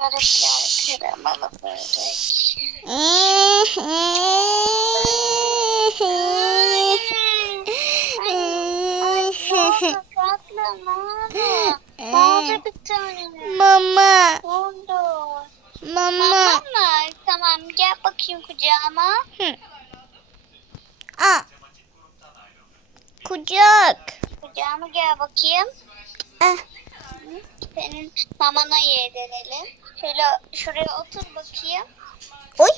Şöyle kremalı börek. Oldu? Bir tanem? Mama, oldu? mama. Tamam mı? Tamam gel bakayım kucağıma. Hı. Aa. Kucak. Kucağıma gel bakayım. Ah. Senin mamana yedirelim. Şöyle şuraya otur bakayım. Oy.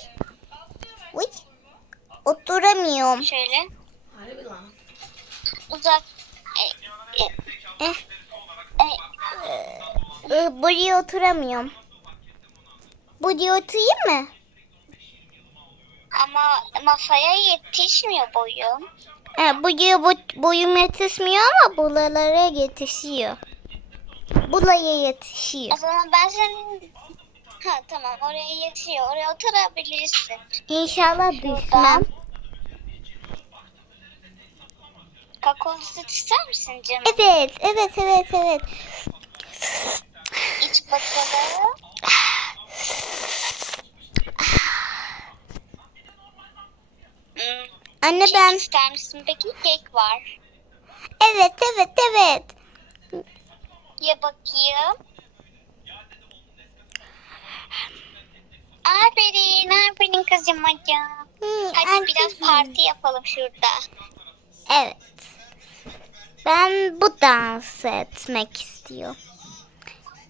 Oy. Oturamıyorum. Şöyle. Uzak. E, e, Eh. e, Ee, buraya oturamıyorum. Buraya oturayım mı? ama masaya yetişmiyor boyum. Ee, buraya bu, boyum yetişmiyor ama buralara yetişiyor. Buraya yetişiyor. O zaman ben senin... Ha tamam oraya yetişiyor. Oraya oturabilirsin. İnşallah düşmem. Kakaolu süt ister misin canım? Evet, evet, evet, evet. İç bakalım. Hmm, Anne kek ben... ister misin? Peki kek var. Evet, evet, evet. Ye bakayım. Aferin, aferin kızım hocam. Hadi anne- biraz parti yapalım şurada. Evet. Ben bu dans etmek istiyorum.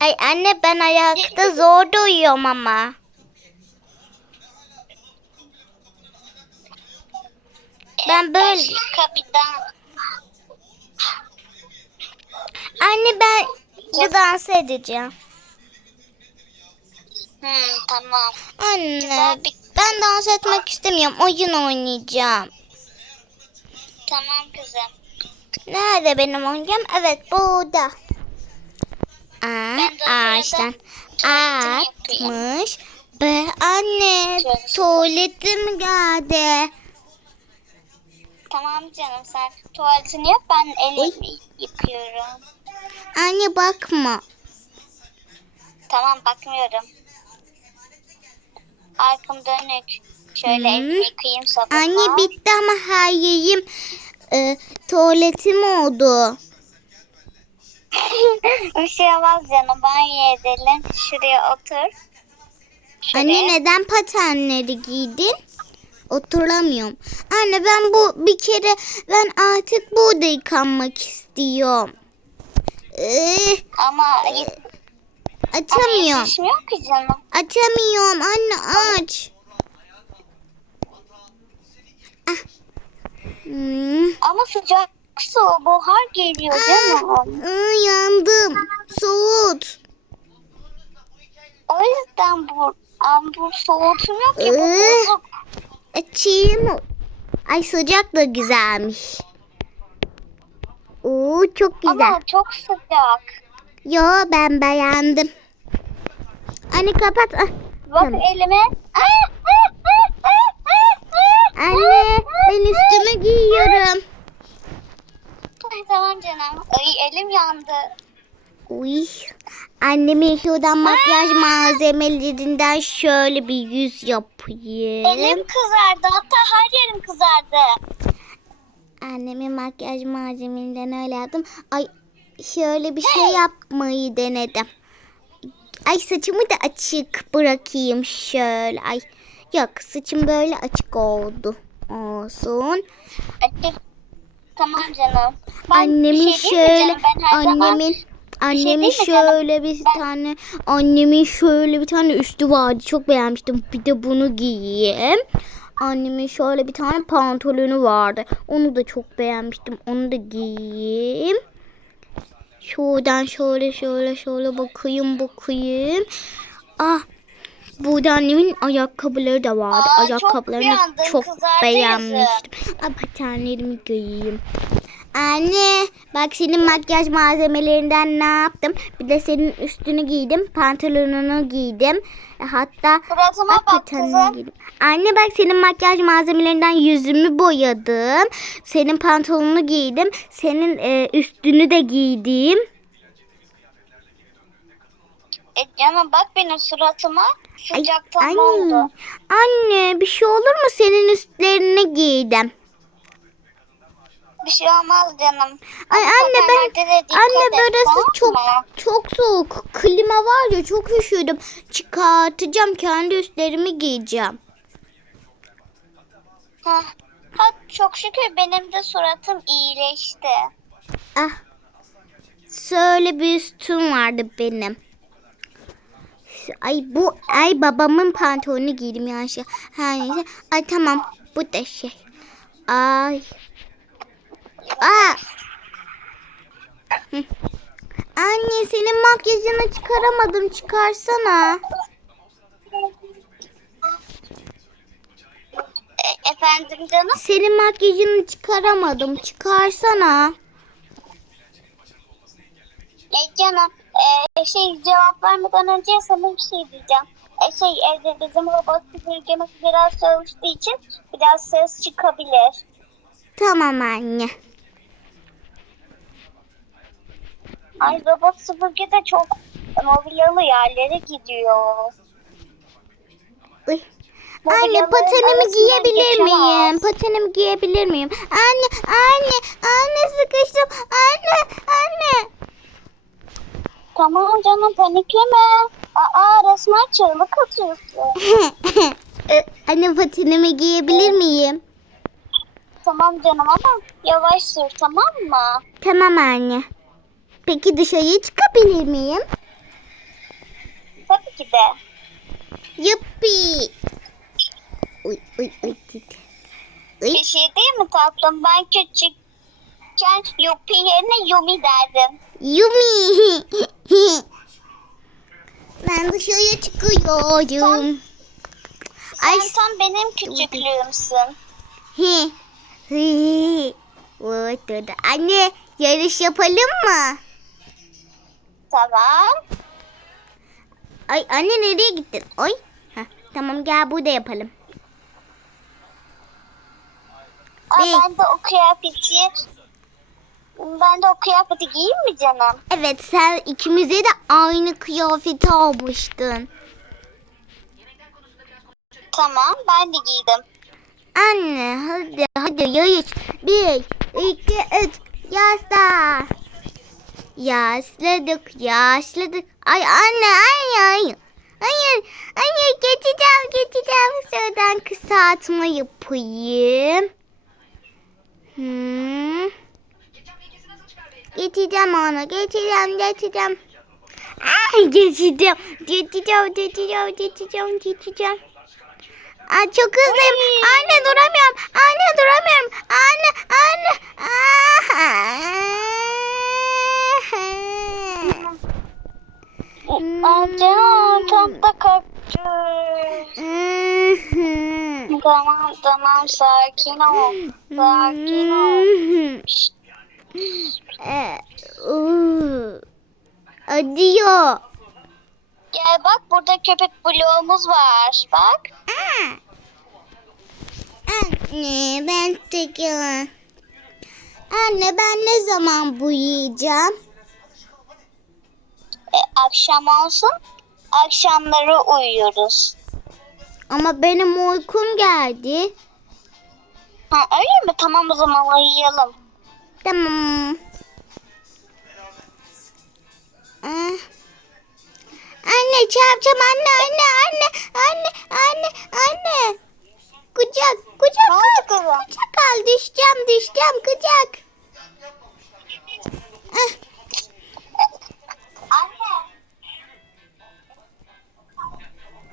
Ay anne ben ayakta zor uyuyorum ama. Ben böyle- Kapıdan. Anne ben bu dans edeceğim. Hmm, tamam. Anne bir- ben dans etmek istemiyorum. Oyun oynayacağım. Tamam kızım. Nerede benim oyuncağım? Evet burada. O ağaçtan atmış. Be anne tuvaletim geldi. Tamam canım sen tuvaletini yap ben elimi yıkıyorum. Anne bakma. Tamam bakmıyorum. Arkam dönük. Şöyle elimi yıkayayım sabunla. Anne bitti ama her yerim e, tuvaletim oldu. Bir şey olmaz canım. Banyo edelim. Şuraya otur. Şuraya. Anne neden patenleri giydin? Oturamıyorum. Anne ben bu bir kere ben artık burada yıkanmak istiyorum. Ee, Ama, ama açamıyorum. yetişmiyor ki canım. Açamıyorum anne aç. Ah. Hmm. Ama sıcak su buhar geliyor Ah, canım. ıı, yandım. Soğut. O yüzden bu ama bu soğutmuyor ki bu Ee. bozuk. Açayım. mı? Ay sıcak da güzelmiş. Oo çok güzel. Ama çok sıcak. Yo ben beğendim. Anne kapat. Ah. Bak Tamam. elime. Anne ben üstümü giyiyorum. Tamam canım. Ay elim yandı. Uy. Annemin şuradan makyaj malzemelerinden şöyle bir yüz yapayım. Elim kızardı. Hatta her yerim kızardı. Annemin makyaj malzemelerinden öyle yaptım. Ay şöyle bir şey yapmayı denedim. Ay saçımı da açık bırakayım şöyle. Ay yok saçım böyle açık oldu. Olsun. Açık. Tamam canım. Ben Annemin şey şöyle annemin annemin değil mi canım? şöyle bir Ben- tane annemin şöyle bir tane üstü vardı. Çok beğenmiştim. Bir de bunu giyeyim. Annemin şöyle bir tane pantolonu vardı. Onu da çok beğenmiştim. Onu da giyeyim. Şuradan şöyle şöyle şöyle bakayım bakayım. Ah Burada annemin ayakkabıları da vardı. Aa, çok Ayakkabılarını çok kızardı beğenmiştim. Ay patenlerimi giyeyim. Anne bak senin makyaj malzemelerinden ne yaptım? Bir de senin üstünü giydim. Pantolonunu giydim. E, Hatta Suratıma bak kızım. giydim. Anne bak senin makyaj malzemelerinden yüzümü boyadım. Senin pantolonunu giydim. Senin e, üstünü de giydim. E canım bak benim suratıma Ay, sıcaktan anne, ne oldu? anne bir şey olur mu senin üstlerini giydim. Bir şey olmaz canım. Ay Ama anne ben anne et, burası tamam çok mı? çok soğuk. Klima var ya çok üşüdüm. Çıkartacağım kendi üstlerimi giyeceğim. Ha. ha çok şükür benim de suratım iyileşti. Ah. Şöyle bir üstüm vardı benim. Ay bu ay babamın pantolonu giydim yanlışlıkla. Her neyse. Ay tamam bu da şey. Ay. Aa. Hı. Anne senin makyajını çıkaramadım çıkarsana. E, efendim canım? Senin makyajını çıkaramadım çıkarsana. E, canım e, şey cevap vermeden önce sana bir şey diyeceğim. E, şey evde bizim robot süpürgemiz biraz çalıştığı için biraz ses çıkabilir. Tamam anne. Ay robot süpürge de çok mobilyalı yerlere gidiyor. Uy. Anne patenimi giyebilir miyim? Patenimi giyebilir miyim? Anne, anne, anne sıkıştım. Anne, anne. Tamam canım panikleme. Aa resmen çığlık atıyorsun. Ö, anne patenimi giyebilir miyim? Tamam canım ama yavaş sür tamam mı? Tamam anne. Peki dışarıya çıkabilir miyim? Tabii ki de. Yuppi. Uy, uy, uy. Uy. Bir şey değil mi tatlım? Ben küçükken Yuppie yerine Yumi derdim. Yumi. ben dışarıya çıkıyorum. Sen Ay. tam benim küçüklüğümsün. Anne yarış yapalım mı? Tamam. Ay anne nereye gittin? Ay. Heh, tamam gel burada yapalım. Aa, Bey. ben de o kıyafeti ben de o kıyafeti giyeyim mi canım? Evet sen ikimize de aynı kıyafeti almıştın. Tamam ben de giydim. Anne hadi hadi yarış. Bir, iki, üç. Yasla. Yasladık, yasladık. Ay anne, ay ay. Hayır, hayır geçeceğim, geçeceğim. Şuradan kısaltma yapayım. Hmm. Geçeceğim onu, geçeceğim, geçeceğim. Ay geçeceğim, geçeceğim, geçeceğim, geçeceğim, geçeceğim. Ay çok hızlıyım. Anne duramıyorum. Anne duramıyorum. Anne, anne. Aa, canım da korktum. Tamam tamam sakin ol. Sakin ol. Şşt, Ee, ıı, Acıyor. Gel bak burada köpek bloğumuz var. Bak. Anne ben tekrar. Anne ben ne zaman bu yiyeceğim? E, akşam olsun. Akşamları uyuyoruz. Ama benim uykum geldi. Ha öyle mi? Tamam o zaman uyuyalım. Tamam. Ah. Anne çarpacağım anne anne anne anne anne anne. Kucak kucak kızım? Kucak al düşeceğim düşeceğim kucak.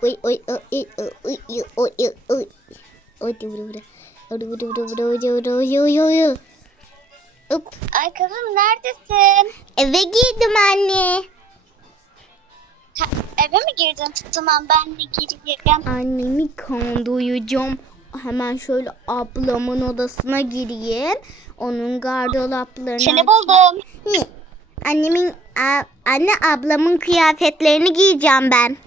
Oy oy oy oy oy oy oy oy. Oy dur dur dur. Oy dur dur dur dur dur dur dur. Hop. Ay kızım neredesin? Eve girdim anne. Ha, eve mi girdin? Tamam ben de gireceğim. Annemi kandıracağım. Hemen şöyle ablamın odasına gireyim. Onun gardolaplarını... Seni buldum. Hı. Annemin, a, anne ablamın kıyafetlerini giyeceğim ben.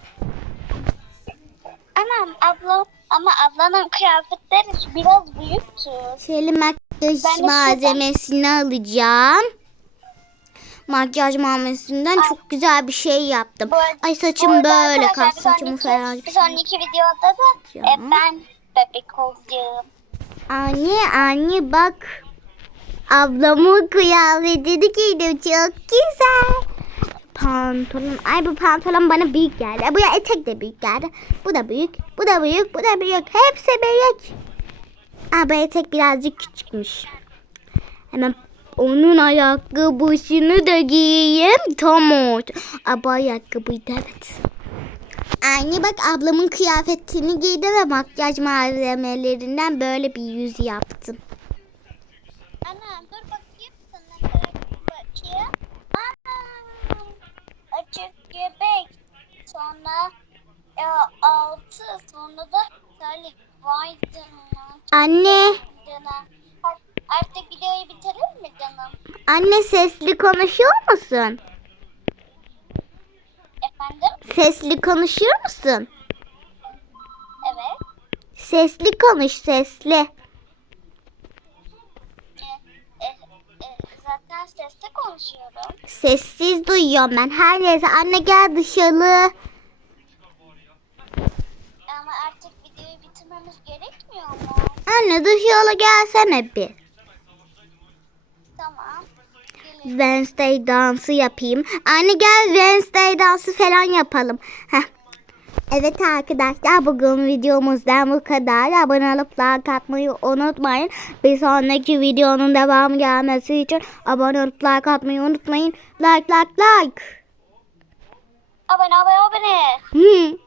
Anam abla ama ablanın kıyafetleri biraz büyüktü. Şöyle makyaj Ben malzemesini alacağım. makyaj malzemesinden çok güzel bir şey yaptım. Bu Ay saçım böyle bir saçımı falan. Bir sonraki videoda da e, ben bebek olacağım. Anne anne bak. Ablamın kıyafetini giydim çok güzel. Pantolon. Ay bu pantolon bana büyük geldi. Bu ya etek de büyük geldi. Bu da büyük. Bu da büyük. Bu da büyük. Hepsi büyük. Aa bu etek birazcık küçükmüş. Hemen onun ayakkabısını da giyeyim. Tam oldu. Aa bu ayakkabıydı evet. Anne bak ablamın kıyafetini giydi ve makyaj malzemelerinden böyle bir yüz yaptım. Anam dur bakayım sana kadar bakayım. Anam açık göbek. Sonra e, altı sonra da terlik. Vay canına. Anne, Canım. Artık videoyu bitirir mi canım? anne sesli konuşuyor musun? Efendim? Sesli konuşuyor musun? Evet. Sesli konuş, sesli. E, e, e, zaten sesle konuşuyorum. Sessiz duyuyorum ben. Her neyse anne gel dışarı. Ama artık bitirmemiz gerekmiyor mu? Anne dışarı gelsene bir. Tamam. Wednesday dansı yapayım. Anne gel Wednesday dansı falan yapalım. Heh. Evet arkadaşlar bugün videomuzdan bu kadar. Abone olup like atmayı unutmayın. Bir sonraki videonun devamı gelmesi için abone olup like atmayı unutmayın. Like like like. Abone abone abone. Hmm.